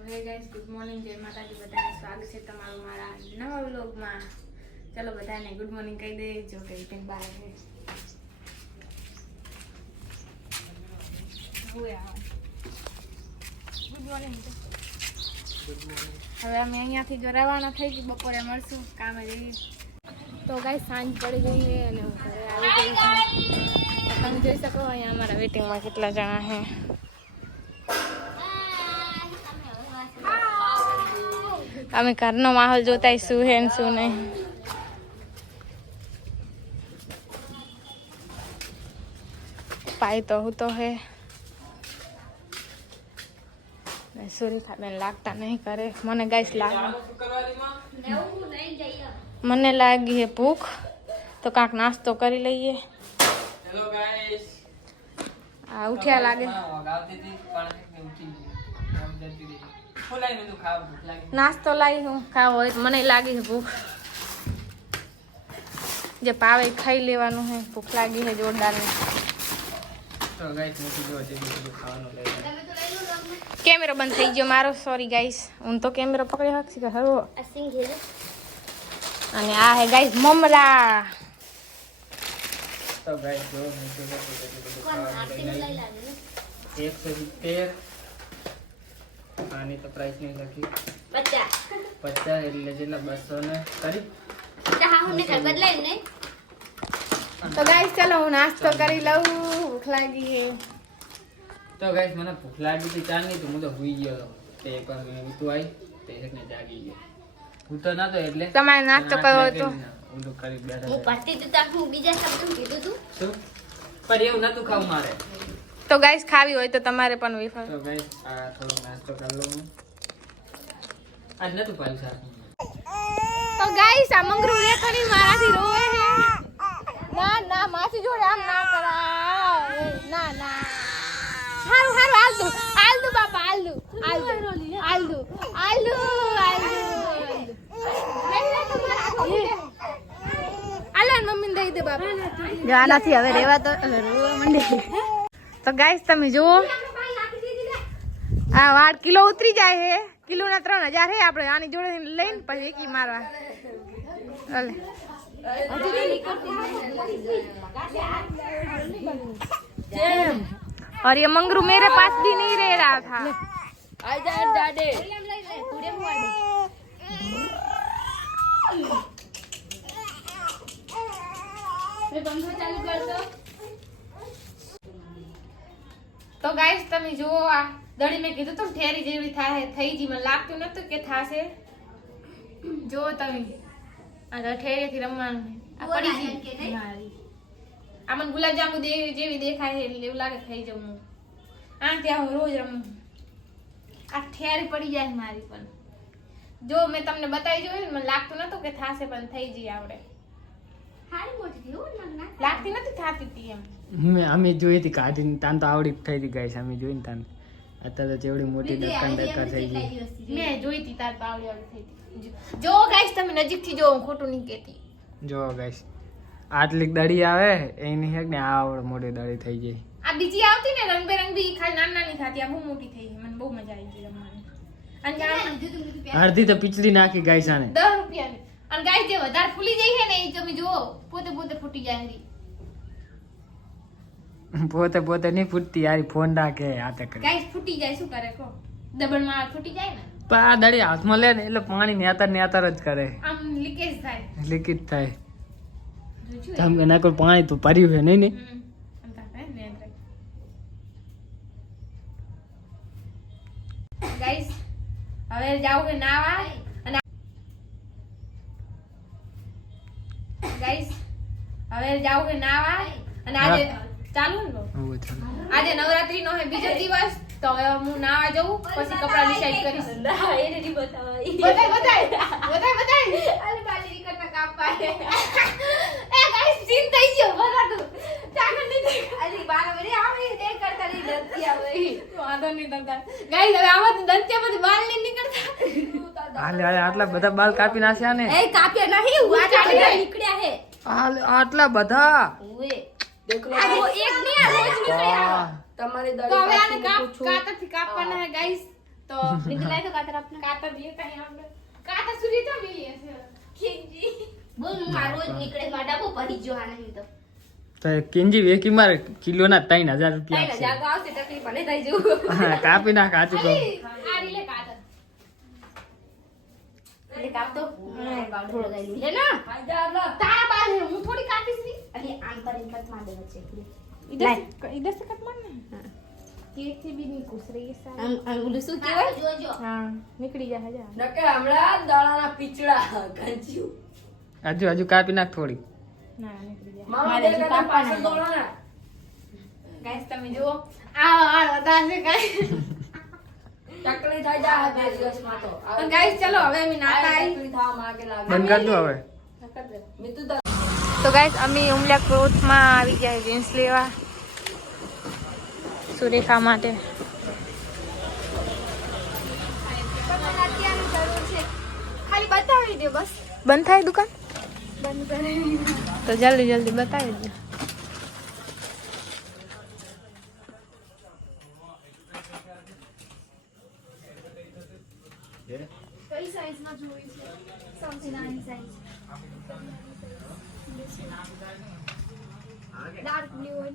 હે guys good morning જય માતાજી બધાને સ્વાગત છે તમારું મારા નવા વ્લોગમાં ચલો બધાને ગુડ મોર્નિંગ કહી દેજો કે ઈટિંગ બાર છે ગુડ મોર્નિંગ હવે અમે અહીંયાથી જો રવાના થઈ ગઈ બપોરે મળશું કામે જઈએ તો ગાઈસ સાંજ પડી ગઈ છે અને ઘરે આવી ગઈ છું તમે જોઈ શકો અહીંયા અમારા વેટિંગમાં કેટલા જણા છે અમે ઘરનો માહોલ જોતા શું હે ને શું નહીં પાઈ તો હું તો હે સુરેખા બેન લાગતા નહીં કરે મને ગાઈસ લાગે મને લાગી હે ભૂખ તો કાંક નાસ્તો કરી લઈએ હેલો ગાઈસ આ ઉઠ્યા લાગે નાસ્તો લાવી હું ખાવો હોય મને લાગી છે ભૂખ જે પાવે ખાઈ લેવાનું છે ભૂખ લાગી છે જોરદાર તો ગાઈસ મૂકી દો જે બધું ખાવાનું લઈ કેમેરો બંધ થઈ ગયો મારો સોરી ગાઈસ હું તો કેમેરો પકડી શકશે કે હરો અને આ હે ગાઈસ મમરા તો ગાઈસ જો મૂકી દો જે બધું ખાવાનું લઈ 170 આની તો પ્રાઇસ નહીં લખી 50 એટલે જેટલા 200 ને કરી તો ગાઈસ ચલો હું નાસ્તો કરી લઉં ભૂખ લાગી છે તો ગાઈસ મને ભૂખ લાગી હતી ચાર નહીં તો હું તો હુઈ ગયો હતો તે પણ મેં ઊઠું આવી તે એકને જાગી ગયો હું તો નતો એટલે તમારે નાસ્તો કરવો હતો હું તો કરી બેઠા હું પડતી તો તાર હું બીજા શબ્દ કીધું તું શું પણ એવું નતું ખાવું મારે તો ગાઈસ ખાવી હોય તો તમારે પણ વેફર તો ગાઈસ આ થોડો નાસ્તો કરી લઉં હું આજ નતું પાયું સાર તો ગાઈસ આ મંગરૂ રેખડી મારાથી રોવે છે ના ના માસી જોડે આમ ના કરા ના ના હારું હારું આલદુ બાપા આલદુ આલન મમ્મીને દઈ દે બાપા જાનાથી હવે રેવા તો રોવા મંડે તો ગાઈસ તમે જુઓ આ વાળ કિલો ઉતરી જાય છે કિલો ના 3000 છે આપણે આની જોડે લઈને પછી એકી મારવા ચાલે और ये मंगरू मेरे पास भी नहीं रह रहा था તો ગાઈસ તમે જુઓ આ દડી મેં કીધું તું ઠેરી જેવી થાય થઈ જી મને લાગતું નતું કે થાશે જો તમે આ ઠેરીથી રમવાનું આ પડી ગઈ મારી આ મને ગુલાબજાંબુ જેવી દેખાય છે એટલે એવું લાગે થઈ જાઉં હું આ ત્યાં હું રોજ રમું આ ઠેરી પડી જાય મારી પણ જો મેં તમને બતાવી જોયું ને મને લાગતું નતું કે થાશે પણ થઈ જઈ આવડે લાગતી નથી થાતી હતી એમ અમે જોઈ હતી કાઢીને તાન તો આવડી થઈ હતી ગાઈસ અમે જોઈને તાન અત્યારે તો જેવડી મોટી દક્કર થઈ ગઈ મેં જોઈ હતી તાર તો આવડી થઈ હતી જો ગાઈસ તમે નજીકથી જો હું ખોટું નહીં કહેતી જો ગાઈસ આટલી દડી આવે એની હેક ને આવડ મોટી દડી થઈ ગઈ આ બીજી આવતી ને રંગબેરંગી ખાલી નાની થતી આ બહુ મોટી થઈ ગઈ મને બહુ મજા આવી ગઈ રમવાની અને અડધી તો પીચડી નાખી ગાઈસ આને 10 રૂપિયાની અને ગાઈસ જે વધારે ફૂલી જાય છે ને એ તમે જુઓ પોતે ફૂટી જાય છે પોતે નહીં ફૂટતી યાર ફોન રાખે હાથે કરી ગાઈસ ફૂટી જાય શું કરે કો દબણ માં ફૂટી જાય ને પણ આ દડી હાથમાં લે ને એટલે પાણી નેતર જ કરે આમ લીકેજ થાય લીકેજ થાય જોજો તમ કે ના કોઈ પાણી તો ભર્યું છે નહીં ને આમ થાય ને ગાઈસ હવે જાવ કે નાવા અને ગાઈસ હવે જાવ કે નાવા અને આજે ચાલુ ને આજે નવરાત્રી નો હે બીજો દિવસ તો હવે હું નાવા જઉં પછી કપડા ડિસાઈડ કરીશ એને ની બતાવાય બતાય અરે બાલી કરતા કાપ પાડે એ ગાઈસ સીન થઈ ગયો બરાબર ચાકર નહીં અરે 12 વરે આવે તે કરતા નહીં દંતી આવે વાંધો નહીં તમતા ગાઈસ હવે આમાં દંત્યા પછી બાલ નહીં નીકળતા હાલે આટલા બધા બાલ કાપી નાખ્યા ને એ કાપ્યા નહીં આ ચાલી નીકળ્યા હે આટલા બધા ઓએ દેખલો આ એક નહીં આ રોજ નીકળ્યા તમારી તો હવે આને કાતરથી કાપવાના હે ગાઈસ તો निकल लाए तो कातर अपना કાતર લે કઈ આપણે કાતર સુધી તો મિલી હશે खिंजी बोल मारो निकले माडा को परी जो आ नहीं तो તો કિંજી વેકી મારે કિલોના 3000 રૂપિયા नहीं ना આપશે. जागो आवसे तकलीफ भले થઈ જો હા, કાપી નાખ આચું કહું. આ રીલે કાતર ले काप तो थोड़ा जाई ले ना તારા પાસે હું થોડી કાપીશ ની अरे आम पर इनकत मार दे बच्चे इधर से कट मारना केक से भी नहीं घुस रही है सारी हम उलसु केवाय जो जो हाँ निकली जा जा नके हमला दाळाना पिचड़ा गंजियो હજુ કાપી નાખ થોડી. ના નીકળી જાય मारे जो पाछળ દોડાના ગાઈસ તમે જુઓ આ બતાશે કાઈ ટકલી થઈ જા બે દિવસ માં તો તો ગાઈસ ચલો હવે અમે નાતા આવી ટકલી થવા માંગે લાગે બંધ કર દો હવે. મિતુ તો તો ગાઈસ અમે ઉમલા ક્લોથમાં આવી ગયા જીન્સ લેવા સુરેખા માટે ખાલી બતાવી દે બસ બંધ થાય દુકાન બંધ કરે તો જલ્દી જલ્દી બતાવી દે કઈ સાઈઝમાં જોઈ છે સૌથી નાની સાઈઝ ડાર્ક બ્લુ હોય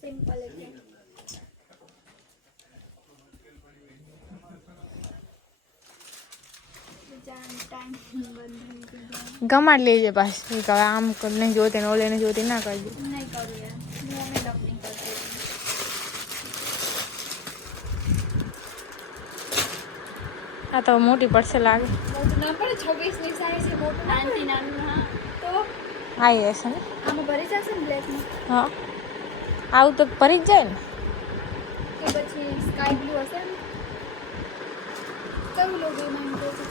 સિમ્પલ એટલે ટાઈમ બંધ થઈ ગયો ગમાડ લેજે પાછી કે હવે આમ નહીં જોતી ને ઓલે ને જોતી ના કરજો નહીં કરું યાર હું અમે ડબ નહીં કરતી આ તો મોટી પડશે લાગે મોટું ના પડે 26 ની સાઈઝ છે મોટું નાની નાનું હા તો આવી રહેશે ને આમાં ભરી જશે ને બ્લેકમાં હા આવું તો ભરી જ જાય ને કે પછી સ્કાય બ્લુ હશે ને કયું લોગો એમાં એમ કહે છે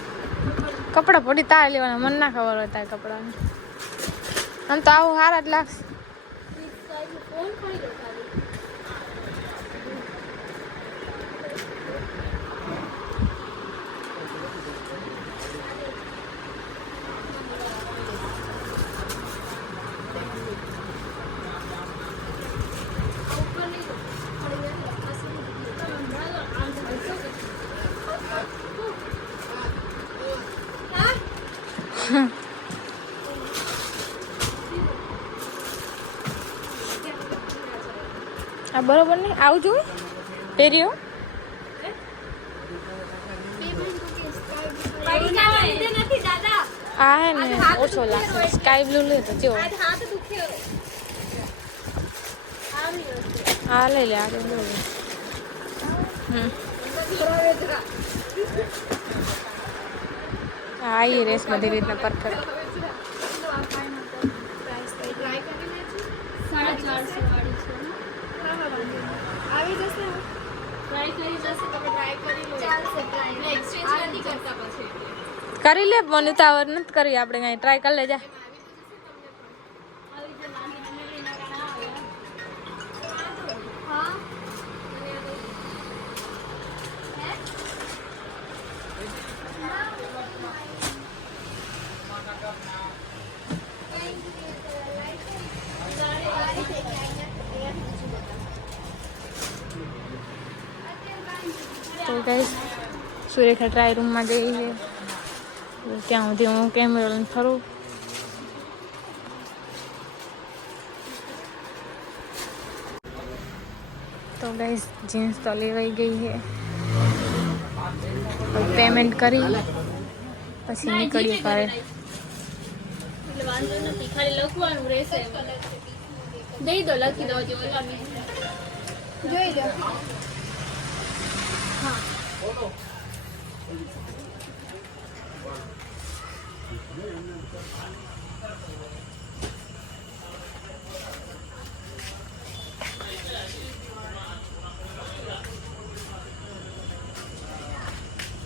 કપડાં પડી તારે લેવાના મને ના ખબર હોય તારે કપડાને આમ તો આવું સારા જ લાગશે ફોન ખરી દો ખાલી આ બરોબર નહીં આવું જોઈએ પહેર્યો પડી જાવે નથી દાદા આ હે ને ઓછો લાગશે સ્કાય બ્લુ લે તો જો હાથ દુખ્યો આ લઈ લે આગળ લો હા એ રેસ બધી રીતના પરફેક્ટ ટ્રાય કરી લેજો 450 વાળી છે આવી જશે ટ્રાય કરી જશે તમે ટ્રાય કરી લો ચાલશે ટ્રાય ને એક્સચેન્જ નથી કરતા પછી કરી લે મને ઉતાવળ નથી કરી આપણે કઈ ટ્રાય કરી લેજા આવી જે નાની ડિલિવરી ના આવે હા તો ગાઈસ સુરેખા ટ્રાય રૂમમાં ગઈ છે ત્યાં સુધી હું કેમેરા લઈને ફરું તો ગાઈસ જીન્સ તો લેવાઈ ગઈ છે પેમેન્ટ કરી પછી નીકળ્યું ઘરે એટલે વાંધો નથી ખાલી લખવાનું રહેશે દઈ દો લખી દો જો જોઈ દો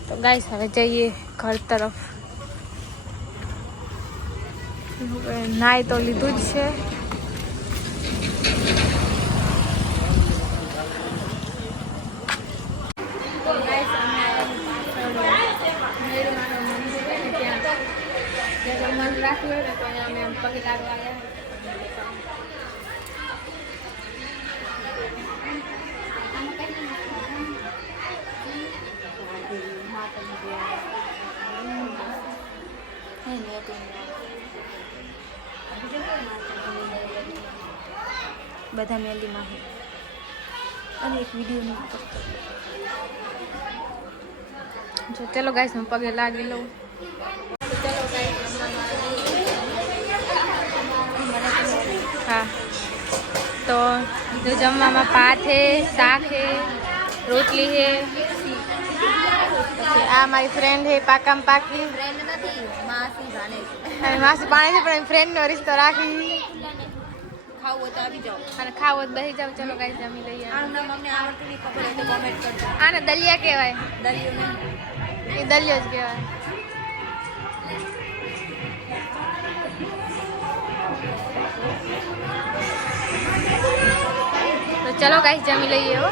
તો ગાઈસ હવે જઈએ ઘર તરફ નાઈ તો લીધું જ છે મન રાખ્યું ને તો અહીંયા અમે પગે લાગવા આવ્યા બધા મહેંદીમાં છે અને એક વિડીયો જો ચલો ગાઈસ હું પગે લાગી લઉં. હા તો જો જમવામાં ભાત છે, શાક છે, રોટલી છે, પછી આ મારી ફ્રેન્ડ છે પાકામ પાકી અને માસી પાણી છે પણ ફ્રેન્ડનો રિશ્તો રાખી અને ખાવો તો બેસી જાવ. ચલો ગાઈસ જમી લઈએ. આને દલિયા કહેવાય, એ દલિયો જ કહેવાય. તો ચલો ગાઈસ જમી લઈએ હો.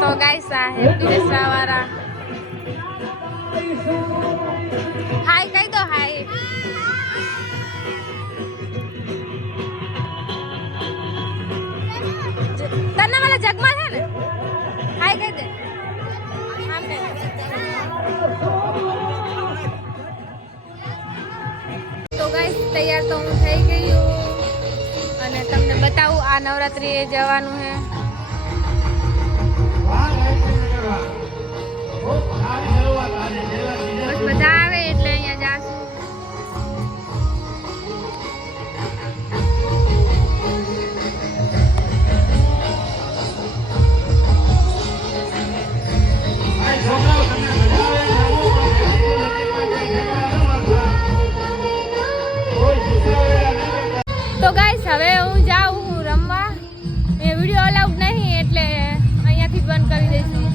તો ગાઈસ આ હેપી દશરા વાળા હાય કહી દો હાય. તને વાળા જગમાં છે ને હાય કહી દે. તો ગાઈસ તૈયાર તો હું થઈ ગઈ હું અને તમને બતાવું આ નવરાત્રી જવાનું છે. બસ બધા આવે એટલે અહીંયા જાશું. તો ગાઈસ હવે હું જાઉં રમવા. એ વિડીયો અલાઉડ નહીં એટલે અહીંયાથી બંધ કરી દઈશું.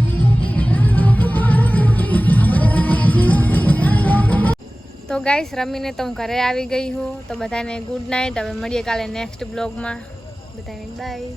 તો ગાઈસ રમીને તો હું ઘરે આવી ગઈ હું. તો બધાને ગુડ નાઇટ. હવે મળીએ કાલે નેક્સ્ટ બ્લોગમાં. બધાને બાય.